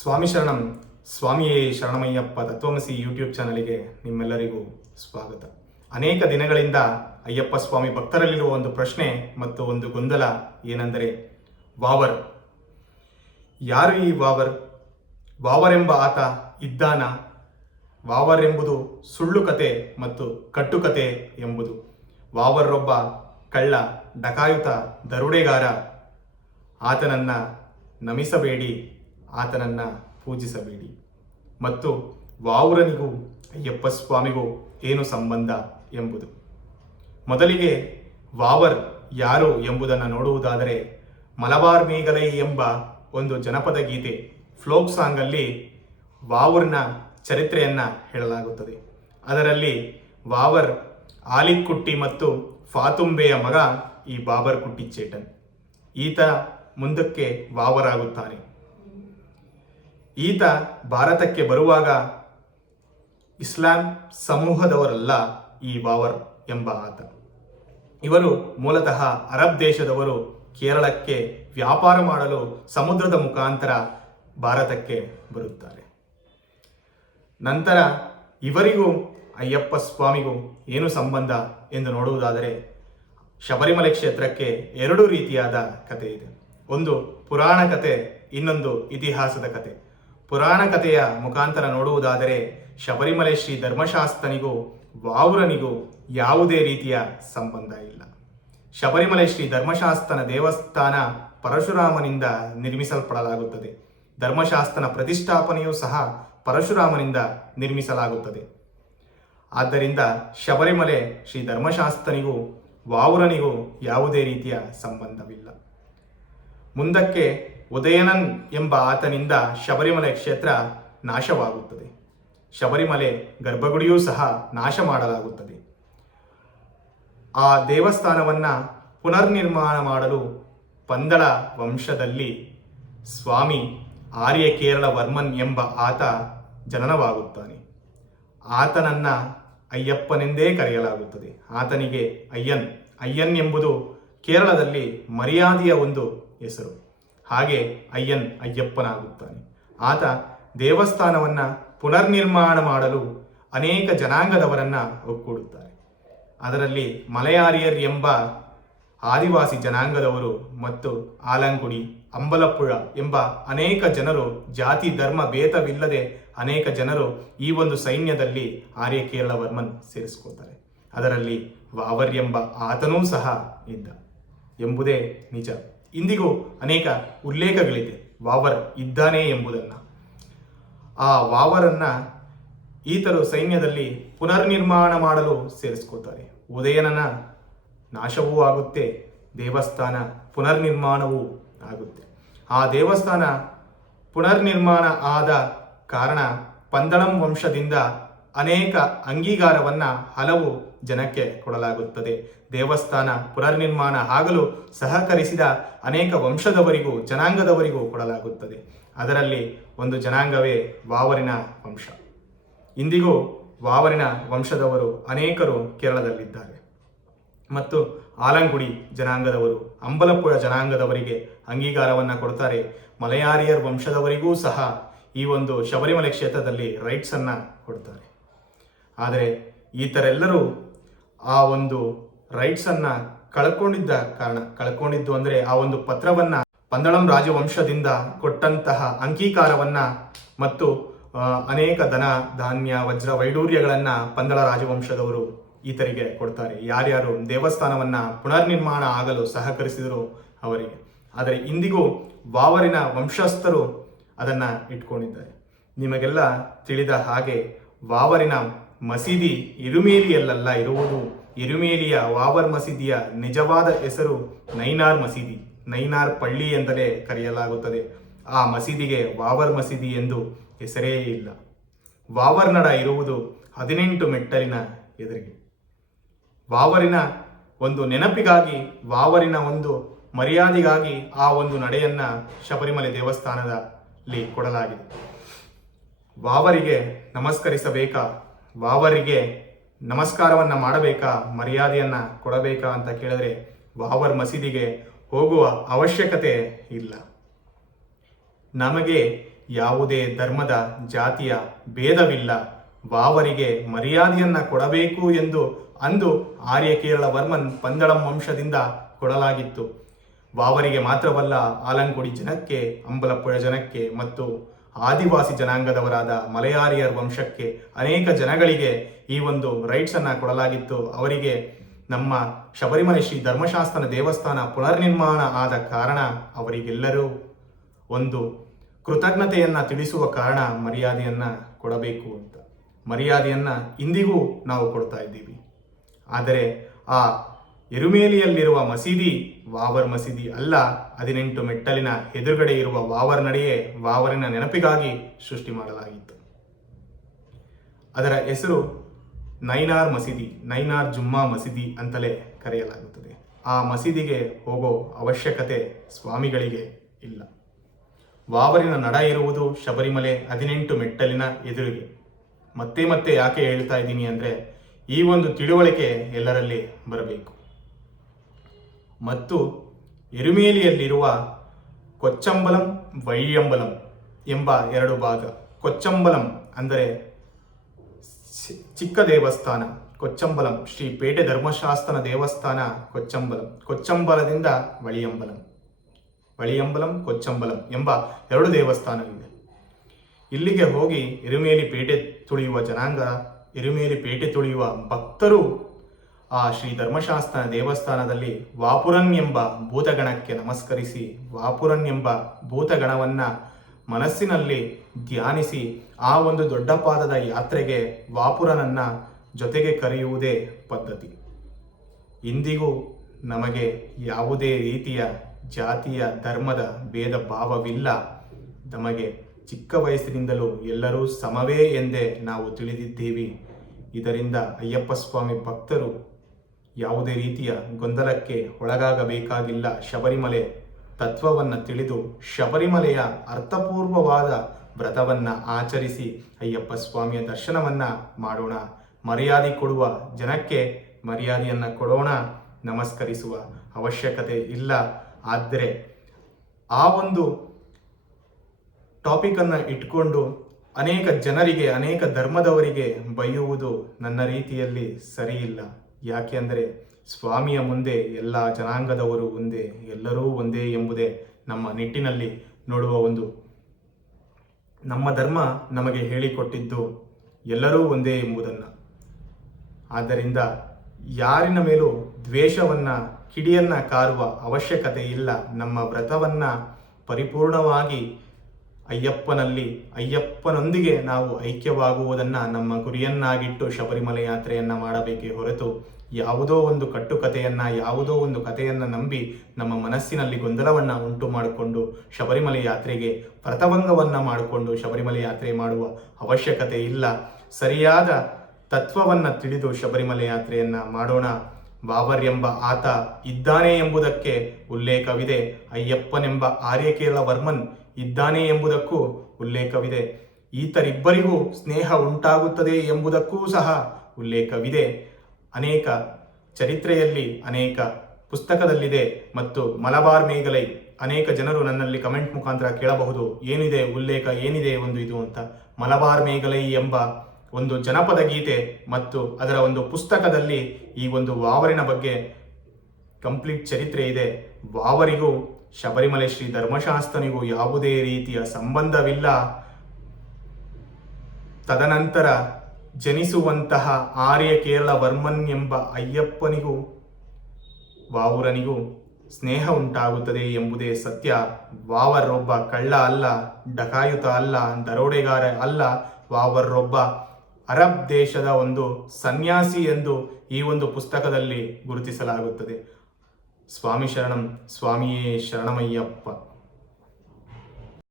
ಸ್ವಾಮಿ ಶರಣಂ. ಸ್ವಾಮಿಯೇ ಶರಣಮಯ್ಯಪ್ಪ ತತ್ವಮಸಿ ಯೂಟ್ಯೂಬ್ ಚಾನಲ್ಗೆ ನಿಮ್ಮೆಲ್ಲರಿಗೂ ಸ್ವಾಗತ. ಅನೇಕ ದಿನಗಳಿಂದ ಅಯ್ಯಪ್ಪ ಸ್ವಾಮಿ ಭಕ್ತರಲ್ಲಿರುವ ಒಂದು ಪ್ರಶ್ನೆ ಮತ್ತು ಒಂದು ಗೊಂದಲ ಏನೆಂದರೆ, ವಾವರ್ ಯಾರು? ಈ ವಾವರ್ ಎಂಬ ಆತ ಇದ್ದಾನ? ವಾವರ್ ಎಂಬುದು ಸುಳ್ಳು ಕತೆ ಮತ್ತು ಕಟ್ಟುಕತೆ ಎಂಬುದು. ವಾವರ್ರೊಬ್ಬ ಕಳ್ಳ, ಡಕಾಯುತ, ದರೋಡೆಗಾರ. ಆತನನ್ನು ನಮಿಸಬೇಡಿ, ಆತನನ್ನು ಪೂಜಿಸಬೇಡಿ. ಮತ್ತು ವಾವುರನಿಗೂ ಅಯ್ಯಪ್ಪ ಸ್ವಾಮಿಗೂ ಏನು ಸಂಬಂಧ ಎಂಬುದು. ಮೊದಲಿಗೆ ವಾವರ್ ಯಾರು ಎಂಬುದನ್ನು ನೋಡುವುದಾದರೆ, ಮಲಬಾರ್ ಮೇಘಲೈ ಎಂಬ ಒಂದು ಜನಪದ ಗೀತೆ, ಫ್ಲೋಕ್ ಸಾಂಗಲ್ಲಿ ವಾವರ್ನ ಚರಿತ್ರೆಯನ್ನು ಹೇಳಲಾಗುತ್ತದೆ. ಅದರಲ್ಲಿ ವಾವರ್ ಆಲಿಕ್ಕುಟ್ಟಿ ಮತ್ತು ಫಾತುಂಬೆಯ ಮಗ ಈ ಬಾಬರ್ ಕುಟ್ಟಿ ಚೇಟನ್. ಈತ ಮುಂದಕ್ಕೆ ವಾವರಾಗುತ್ತಾನೆ. ಈತ ಭಾರತಕ್ಕೆ ಬರುವಾಗ ಇಸ್ಲಾಂ ಸಮೂಹದವರಲ್ಲ ಈ ವಾವರ್ ಎಂಬ ಆತ. ಇವರು ಮೂಲತಃ ಅರಬ್ ದೇಶದವರು. ಕೇರಳಕ್ಕೆ ವ್ಯಾಪಾರ ಮಾಡಲು ಸಮುದ್ರದ ಮುಖಾಂತರ ಭಾರತಕ್ಕೆ ಬರುತ್ತಾರೆ. ನಂತರ ಇವರಿಗೂ ಅಯ್ಯಪ್ಪ ಸ್ವಾಮಿಗೂ ಏನು ಸಂಬಂಧ ಎಂದು ನೋಡುವುದಾದರೆ, ಶಬರಿಮಲೆ ಕ್ಷೇತ್ರಕ್ಕೆ ಎರಡು ರೀತಿಯಾದ ಕತೆ ಇದೆ. ಒಂದು ಪುರಾಣ ಕತೆ, ಇನ್ನೊಂದು ಇತಿಹಾಸದ ಕತೆ. ಪುರಾಣ ಕಥೆಯ ಮುಖಾಂತರ ನೋಡುವುದಾದರೆ, ಶಬರಿಮಲೆ ಶ್ರೀ ಧರ್ಮಶಾಸ್ತ್ರನಿಗೂ ವಾವುರನಿಗೂ ಯಾವುದೇ ರೀತಿಯ ಸಂಬಂಧ ಇಲ್ಲ. ಶಬರಿಮಲೆ ಶ್ರೀ ಧರ್ಮಶಾಸ್ತ್ರನ ದೇವಸ್ಥಾನ ಪರಶುರಾಮನಿಂದ ನಿರ್ಮಿಸಲ್ಪಡಲಾಗುತ್ತದೆ. ಧರ್ಮಶಾಸ್ತ್ರನ ಪ್ರತಿಷ್ಠಾಪನೆಯೂ ಸಹ ಪರಶುರಾಮನಿಂದ ನಿರ್ಮಿಸಲಾಗುತ್ತದೆ. ಆದ್ದರಿಂದ ಶಬರಿಮಲೆ ಶ್ರೀ ಧರ್ಮಶಾಸ್ತ್ರನಿಗೂ ವಾವುರನಿಗೂ ಯಾವುದೇ ರೀತಿಯ ಸಂಬಂಧವಿಲ್ಲ. ಮುಂದಕ್ಕೆ ಉದಯನನ್ ಎಂಬ ಆತನಿಂದ ಶಬರಿಮಲೆ ಕ್ಷೇತ್ರ ನಾಶವಾಗುತ್ತದೆ. ಶಬರಿಮಲೆ ಗರ್ಭಗುಡಿಯೂ ಸಹ ನಾಶ ಮಾಡಲಾಗುತ್ತದೆ. ಆ ದೇವಸ್ಥಾನವನ್ನು ಪುನರ್ನಿರ್ಮಾಣ ಮಾಡಲು ಪಂದಳ ವಂಶದಲ್ಲಿ ಸ್ವಾಮಿ ಆರ್ಯ ಕೇರಳ ವರ್ಮನ್ ಎಂಬ ಆತ ಜನನವಾಗುತ್ತಾನೆ. ಆತನನ್ನು ಅಯ್ಯಪ್ಪನೆಂದೇ ಕರೆಯಲಾಗುತ್ತದೆ. ಆತನಿಗೆ ಅಯ್ಯನ್ ಎಂಬುದು ಕೇರಳದಲ್ಲಿ ಮರ್ಯಾದೆಯ ಒಂದು ಹೆಸರು. ಹಾಗೆ ಅಯ್ಯಪ್ಪನಾಗುತ್ತಾನೆ. ಆತ ದೇವಸ್ಥಾನವನ್ನು ಪುನರ್ನಿರ್ಮಾಣ ಮಾಡಲು ಅನೇಕ ಜನಾಂಗದವರನ್ನು ಒಕ್ಕೂಡುತ್ತಾರೆ. ಅದರಲ್ಲಿ ಮಲಯಾರಿಯರ್ ಎಂಬ ಆದಿವಾಸಿ ಜನಾಂಗದವರು ಮತ್ತು ಆಲಂಗುಡಿ, ಅಂಬಲಪ್ಪುಳ ಎಂಬ ಅನೇಕ ಜನರು, ಜಾತಿ ಧರ್ಮ ಭೇದವಿಲ್ಲದೆ ಅನೇಕ ಜನರು ಈ ಒಂದು ಸೈನ್ಯದಲ್ಲಿ ಆರ್ಯ ಕೇರಳ ವರ್ಮನ್ ಸೇರಿಸ್ಕೊಳ್ತಾರೆ. ಅದರಲ್ಲಿ ವಾವರ್ ಎಂಬ ಆತನೂ ಸಹ ಇದ್ದ ಎಂಬುದೇ ನಿಜ. ಇಂದಿಗೂ ಅನೇಕ ಉಲ್ಲೇಖಗಳಿದೆ ವಾವರ್ ಇದ್ದಾನೆ ಎಂಬುದನ್ನು. ಆ ವಾವರನ್ನು ಈತರು ಸೈನ್ಯದಲ್ಲಿ ಪುನರ್ನಿರ್ಮಾಣ ಮಾಡಲು ಸೇರಿಸ್ಕೋತಾರೆ. ಉದಯನನ ನಾಶವೂ ಆಗುತ್ತೆ, ದೇವಸ್ಥಾನ ಪುನರ್ನಿರ್ಮಾಣವೂ ಆಗುತ್ತೆ. ಆ ದೇವಸ್ಥಾನ ಪುನರ್ನಿರ್ಮಾಣ ಆದ ಕಾರಣ ಪಂದಳಂ ವಂಶದಿಂದ ಅನೇಕ ಅಂಗೀಕಾರವನ್ನು ಹಲವು ಜನಕ್ಕೆ ಕೊಡಲಾಗುತ್ತದೆ. ದೇವಸ್ಥಾನ ಪುನರ್ನಿರ್ಮಾಣ ಆಗಲು ಸಹಕರಿಸಿದ ಅನೇಕ ವಂಶದವರಿಗೂ ಜನಾಂಗದವರಿಗೂ ಕೊಡಲಾಗುತ್ತದೆ. ಅದರಲ್ಲಿ ಒಂದು ಜನಾಂಗವೇ ವಾವರಿನ ವಂಶ. ಇಂದಿಗೂ ವಾವರಿನ ವಂಶದವರು ಅನೇಕರು ಕೇರಳದಲ್ಲಿದ್ದಾರೆ. ಮತ್ತು ಆಲಂಗುಡಿ ಜನಾಂಗದವರು, ಅಂಬಲಪ್ಪುಳ ಜನಾಂಗದವರಿಗೆ ಅಂಗೀಕಾರವನ್ನು ಕೊಡ್ತಾರೆ. ಮಲಯಾರಿಯರ್ ವಂಶದವರಿಗೂ ಸಹ ಈ ಒಂದು ಶಬರಿಮಲೆ ಕ್ಷೇತ್ರದಲ್ಲಿ ರೈಟ್ಸನ್ನು ಕೊಡ್ತಾರೆ. ಆದರೆ ಈತರೆಲ್ಲರೂ ಆ ಒಂದು ರೈಟ್ಸನ್ನು ಕಳ್ಕೊಂಡಿದ್ದು ಅಂದರೆ ಆ ಒಂದು ಪತ್ರವನ್ನು ಪಂದಳಂ ರಾಜವಂಶದಿಂದ ಕೊಟ್ಟಂತಹ ಅಂಗೀಕಾರವನ್ನು ಮತ್ತು ಅನೇಕ ಧನ ಧಾನ್ಯ ವಜ್ರ ವೈಡೂರ್ಯಗಳನ್ನು ಪಂದಳ ರಾಜವಂಶದವರು ಈತರಿಗೆ ಕೊಡ್ತಾರೆ. ಯಾರ್ಯಾರು ದೇವಸ್ಥಾನವನ್ನು ಪುನರ್ನಿರ್ಮಾಣ ಆಗಲು ಸಹಕರಿಸಿದರು ಅವರಿಗೆ. ಆದರೆ ಇಂದಿಗೂ ವಾವರಿನ ವಂಶಸ್ಥರು ಅದನ್ನು ಇಟ್ಕೊಂಡಿದ್ದಾರೆ. ನಿಮಗೆಲ್ಲ ತಿಳಿದ ಹಾಗೆ ವಾವರಿನ ಮಸೀದಿ ಇರುಮೇಲಿಯಲ್ಲ ಇರುವುದು. ಇರುಮೇಲಿಯ ವಾವರ್ ಮಸೀದಿಯ ನಿಜವಾದ ಹೆಸರು ನೈನಾರ್ ಮಸೀದಿ, ನೈನಾರ್ ಪಳ್ಳಿ ಎಂದಲೇ ಕರೆಯಲಾಗುತ್ತದೆ. ಆ ಮಸೀದಿಗೆ ವಾವರ್ ಮಸೀದಿ ಎಂದು ಹೆಸರೇ ಇಲ್ಲ. ವಾವರ್ ನಡ ಇರುವುದು 18 ಮೆಟ್ಟಲಿನ ಎದುರಿಗೆ. ವಾವರಿನ ಒಂದು ನೆನಪಿಗಾಗಿ, ವಾವರಿನ ಒಂದು ಮರ್ಯಾದೆಗಾಗಿ ಆ ಒಂದು ನಡೆಯನ್ನು ಶಬರಿಮಲೆ ದೇವಸ್ಥಾನದಲ್ಲಿ ಕೊಡಲಾಗಿದೆ. ವಾವರಿಗೆ ನಮಸ್ಕರಿಸಬೇಕಾ, ವಾವರಿಗೆ ನಮಸ್ಕಾರವನ್ನು ಮಾಡಬೇಕಾ, ಮರ್ಯಾದೆಯನ್ನು ಕೊಡಬೇಕಾ ಅಂತ ಕೇಳಿದ್ರೆ ವಾವರ್ ಮಸೀದಿಗೆ ಹೋಗುವ ಅವಶ್ಯಕತೆ ಇಲ್ಲ. ನಮಗೆ ಯಾವುದೇ ಧರ್ಮದ ಜಾತಿಯ ಭೇದವಿಲ್ಲ. ವಾವರಿಗೆ ಮರ್ಯಾದೆಯನ್ನ ಕೊಡಬೇಕು ಎಂದು ಅಂದು ಆರ್ಯ ಕೇರಳ ವರ್ಮನ್ ಪಂದಳಂ ವಂಶದಿಂದ ಕೊಡಲಾಗಿತ್ತು. ವಾವರಿಗೆ ಮಾತ್ರವಲ್ಲ, ಆಲಂಕುಡಿ ಜನಕ್ಕೆ, ಅಂಬಲಪ್ಪುಳ ಜನಕ್ಕೆ ಮತ್ತು ಆದಿವಾಸಿ ಜನಾಂಗದವರಾದ ಮಲಯಾಳಿಯರ್ ವಂಶಕ್ಕೆ ಅನೇಕ ಜನಗಳಿಗೆ ಈ ಒಂದು ರೈಟ್ಸ್ ಅನ್ನ ಕೊಡಲಾಗಿತ್ತು. ಅವರಿಗೆ ನಮ್ಮ ಶಬರಿಮಲೆ ಶ್ರೀ ಧರ್ಮಶಾಸ್ತ್ರನ ದೇವಸ್ಥಾನ ಪುನರ್ನಿರ್ಮಾಣ ಆದ ಕಾರಣ ಅವರಿಗೆಲ್ಲರೂ ಒಂದು ಕೃತಜ್ಞತೆಯನ್ನ ತಿಳಿಸುವ ಕಾರಣ ಮರ್ಯಾದೆಯನ್ನ ಕೊಡಬೇಕು ಅಂತ. ಮರ್ಯಾದೆಯನ್ನ ಇಂದಿಗೂ ನಾವು ಕೊಡ್ತಾ ಇದ್ದೀವಿ. ಆದರೆ ಆ ಎರುಮೇಲಿಯಲ್ಲಿರುವ ಮಸೀದಿ ವಾವರ್ ಮಸೀದಿ ಅಲ್ಲ. 18 ಮೆಟ್ಟಲಿನ ಎದುರುಗಡೆ ಇರುವ ವಾವರ್ ನಡೆಯೇ ವಾವರಿನ ನೆನಪಿಗಾಗಿ ಸೃಷ್ಟಿ ಮಾಡಲಾಗಿತ್ತು. ಅದರ ಹೆಸರು ನೈನಾರ್ ಮಸೀದಿ, ನೈನಾರ್ ಜುಮ್ಮಾ ಮಸೀದಿ ಅಂತಲೇ ಕರೆಯಲಾಗುತ್ತದೆ. ಆ ಮಸೀದಿಗೆ ಹೋಗೋ ಅವಶ್ಯಕತೆ ಸ್ವಾಮಿಗಳಿಗೆ ಇಲ್ಲ. ವಾವರಿನ ನಡ ಇರುವುದು ಶಬರಿಮಲೆ 18 ಮೆಟ್ಟಲಿನ ಎದುರಿಗೆ. ಮತ್ತೆ ಮತ್ತೆ ಯಾಕೆ ಹೇಳ್ತಾ ಇದ್ದೀನಿ ಅಂದರೆ, ಈ ಒಂದು ತಿಳುವಳಿಕೆ ಎಲ್ಲರಲ್ಲಿ ಬರಬೇಕು. ಮತ್ತು ಎರುಮೇಲಿಯಲ್ಲಿರುವ ಕೊಚ್ಚಂಬಲಂ, ವೈಯಂಬಲಂ ಎಂಬ 2 ಭಾಗ. ಕೊಚ್ಚಂಬಲಂ ಅಂದರೆ ಚಿಕ್ಕ ದೇವಸ್ಥಾನ, ಕೊಚ್ಚಂಬಲಂ ಶ್ರೀ ಪೇಟೆ ಧರ್ಮಶಾಸ್ತ್ರನ ದೇವಸ್ಥಾನ ಕೊಚ್ಚಂಬಲಂ. ಕೊಚ್ಚಂಬಲದಿಂದ ವಳಿಯಂಬಲಂ, ವಳಿಯಂಬಲಂ, ಕೊಚ್ಚಂಬಲಂ ಎಂಬ 2 ದೇವಸ್ಥಾನವಿದೆ. ಇಲ್ಲಿಗೆ ಹೋಗಿ ಎರುಮೇಲಿ ಪೇಟೆ ತುಳಿಯುವ ಜನಾಂಗ, ಎರುಮೇಲಿ ಪೇಟೆ ತುಳಿಯುವ ಭಕ್ತರು ಆ ಶ್ರೀ ಧರ್ಮಶಾಸ್ತ್ರನ ದೇವಸ್ಥಾನದಲ್ಲಿ ವಾಪುರನ್ ಎಂಬ ಭೂತಗಣಕ್ಕೆ ನಮಸ್ಕರಿಸಿ, ವಾಪುರನ್ ಎಂಬ ಭೂತಗಣವನ್ನ ಮನಸ್ಸಿನಲ್ಲಿ ಧ್ಯಾನಿಸಿ ಆ ಒಂದು ದೊಡ್ಡ ಪಾದದ ಯಾತ್ರೆಗೆ ವಾಪುರನನ್ನ ಜೊತೆಗೆ ಕರೆಯುವುದೇ ಪದ್ಧತಿ. ಇಂದಿಗೂ ನಮಗೆ ಯಾವುದೇ ರೀತಿಯ ಜಾತಿಯ ಧರ್ಮದ ಭೇದ ಭಾವವಿಲ್ಲ. ನಮಗೆ ಚಿಕ್ಕ ವಯಸ್ಸಿನಿಂದಲೂ ಎಲ್ಲರೂ ಸಮವೇ ಎಂದೇ ನಾವು ತಿಳಿದಿದ್ದೀವಿ. ಇದರಿಂದ ಅಯ್ಯಪ್ಪ ಸ್ವಾಮಿ ಭಕ್ತರು ಯಾವುದೇ ರೀತಿಯ ಗೊಂದಲಕ್ಕೆ ಒಳಗಾಗಬೇಕಾಗಿಲ್ಲ. ಶಬರಿಮಲೆ ತತ್ವವನ್ನು ತಿಳಿದು ಶಬರಿಮಲೆಯ ಅರ್ಥಪೂರ್ವವಾದ ವ್ರತವನ್ನು ಆಚರಿಸಿ ಅಯ್ಯಪ್ಪ ಸ್ವಾಮಿಯ ದರ್ಶನವನ್ನು ಮಾಡೋಣ. ಮರ್ಯಾದೆ ಕೊಡುವ ಜನಕ್ಕೆ ಮರ್ಯಾದೆಯನ್ನು ಕೊಡೋಣ, ನಮಸ್ಕರಿಸುವ ಅವಶ್ಯಕತೆ ಇಲ್ಲ. ಆದರೆ ಆ ಒಂದು ಟಾಪಿಕನ್ನು ಇಟ್ಕೊಂಡು ಅನೇಕ ಜನರಿಗೆ, ಅನೇಕ ಧರ್ಮದವರಿಗೆ ಬೈಯುವುದು ನನ್ನ ರೀತಿಯಲ್ಲಿ ಸರಿಯಿಲ್ಲ. ಯಾಕೆ ಅಂದರೆ ಸ್ವಾಮಿಯ ಮುಂದೆ ಎಲ್ಲ ಜನಾಂಗದವರು ಒಂದೇ, ಎಲ್ಲರೂ ಒಂದೇ ಎಂಬುದೇ ನಮ್ಮ ನಿಟ್ಟಿನಲ್ಲಿ ನೋಡುವ ಒಂದು, ನಮ್ಮ ಧರ್ಮ ನಮಗೆ ಹೇಳಿಕೊಟ್ಟಿದ್ದು ಎಲ್ಲರೂ ಒಂದೇ ಎಂಬುದನ್ನು. ಆದ್ದರಿಂದ ಯಾರಿನ ಮೇಲೂ ದ್ವೇಷವನ್ನು, ಕಿಡಿಯನ್ನು ಕಾರುವ ಅವಶ್ಯಕತೆ ಇಲ್ಲ. ನಮ್ಮ ವ್ರತವನ್ನು ಪರಿಪೂರ್ಣವಾಗಿ ಅಯ್ಯಪ್ಪನೊಂದಿಗೆ ನಾವು ಐಕ್ಯವಾಗುವುದನ್ನು ನಮ್ಮ ಗುರಿಯನ್ನಾಗಿಟ್ಟು ಶಬರಿಮಲೆ ಯಾತ್ರೆಯನ್ನು ಮಾಡಬೇಕೇ ಹೊರತು ಯಾವುದೋ ಒಂದು ಕಟ್ಟುಕತೆಯನ್ನು, ಯಾವುದೋ ಒಂದು ಕಥೆಯನ್ನು ನಂಬಿ ನಮ್ಮ ಮನಸ್ಸಿನಲ್ಲಿ ಗೊಂದಲವನ್ನು ಉಂಟು ಮಾಡಿಕೊಂಡು ಶಬರಿಮಲೆ ಯಾತ್ರೆಗೆ ವ್ರತಭಂಗವನ್ನು ಮಾಡಿಕೊಂಡು ಶಬರಿಮಲೆ ಯಾತ್ರೆ ಮಾಡುವ ಅವಶ್ಯಕತೆ ಇಲ್ಲ. ಸರಿಯಾದ ತತ್ವವನ್ನು ತಿಳಿದು ಶಬರಿಮಲೆ ಯಾತ್ರೆಯನ್ನು ಮಾಡೋಣ. ವಾವರ್ ಎಂಬ ಆತ ಇದ್ದಾನೆ ಎಂಬುದಕ್ಕೆ ಉಲ್ಲೇಖವಿದೆ. ಅಯ್ಯಪ್ಪನೆಂಬ ಆರ್ಯ ಕೇರಳ ವರ್ಮನ್ ಇದ್ದಾನೆ ಎಂಬುದಕ್ಕೂ ಉಲ್ಲೇಖವಿದೆ. ಈತರಿಬ್ಬರಿಗೂ ಸ್ನೇಹ ಉಂಟಾಗುತ್ತದೆ ಎಂಬುದಕ್ಕೂ ಸಹ ಉಲ್ಲೇಖವಿದೆ. ಅನೇಕ ಚರಿತ್ರೆಯಲ್ಲಿ, ಅನೇಕ ಪುಸ್ತಕದಲ್ಲಿದೆ. ಮತ್ತು ಮಲಬಾರ್ ಮೇಘಲೈ, ಅನೇಕ ಜನರು ನನ್ನಲ್ಲಿ ಕಮೆಂಟ್ ಮುಖಾಂತರ ಕೇಳಬಹುದು, ಏನಿದೆ ಉಲ್ಲೇಖ, ಏನಿದೆ ಒಂದು ಇದು ಅಂತ. ಮಲಬಾರ್ ಮೇಘಲೈ ಎಂಬ ಒಂದು ಜನಪದ ಗೀತೆ ಮತ್ತು ಅದರ ಒಂದು ಪುಸ್ತಕದಲ್ಲಿ ಈ ಒಂದು ವಾವರಿನ ಬಗ್ಗೆ ಕಂಪ್ಲೀಟ್ ಚರಿತ್ರೆ ಇದೆ. ವಾವರಿಗೂ ಶಬರಿಮಲೆ ಶ್ರೀ ಧರ್ಮಶಾಸ್ತ್ರನಿಗೂ ಯಾವುದೇ ರೀತಿಯ ಸಂಬಂಧವಿಲ್ಲ. ತದನಂತರ ಜನಿಸುವಂತಹ ಆರ್ಯ ಕೇರಳ ವರ್ಮನ್ ಎಂಬ ಅಯ್ಯಪ್ಪನಿಗೂ ವಾವುರನಿಗೂ ಸ್ನೇಹ ಉಂಟಾಗುತ್ತದೆ ಎಂಬುದೇ ಸತ್ಯ. ವಾವರ್ ಒಬ್ಬ ಕಳ್ಳ ಅಲ್ಲ, ಡಕಾಯುತ ಅಲ್ಲ, ದರೋಡೆಗಾರ ಅಲ್ಲ. ವಾವರ್ ಒಬ್ಬ ಅರಬ್ ದೇಶದ ಒಂದು ಸನ್ಯಾಸಿ ಎಂದು ಈ ಒಂದು ಪುಸ್ತಕದಲ್ಲಿ ಗುರುತಿಸಲಾಗುತ್ತದೆ. ಸ್ವಾಮಿ ಶರಣಂ, ಸ್ವಾಮಿಯೇ ಶರಣಮಯ್ಯಪ್ಪ.